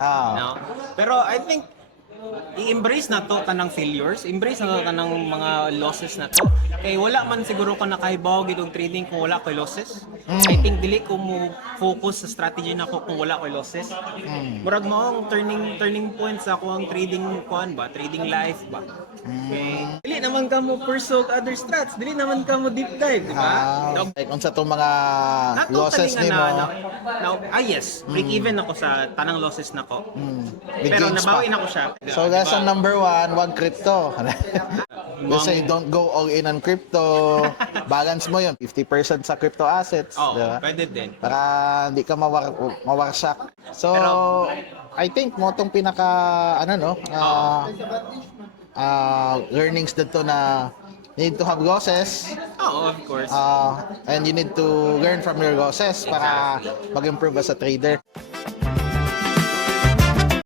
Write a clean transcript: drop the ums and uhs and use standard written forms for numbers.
No? Pero I think i-embrace na to tanang failures, embrace na to tanang mga losses na to. Kay wala man siguro ko nakahibaw gid og trading kung wala koy losses. I think dili ko mo focus sa strategy nako kung wala koy losses. Murag mao ang turning point sa ako ang trading kuan ba, trading life ba. Okay. Dili naman ka mo pursue other strats, dili naman ka mo deep dive, di ba? Like, unsa tong mga Not losses totally ni nga mo? yes, break even ako sa tanang losses nako. Big Pero gains pa. nabawi na ko siya. So, lesson number 1, wag crypto. They say don't go all in on crypto. Balance mo yun, 50% sa crypto assets. Oo, di ba? pwede din. Para hindi ka mawarsak. So, Pero- I think mo tong pinaka, learnings dito na need to have losses. Oo, of course. And you need to learn from your losses para mag-improve as a trader.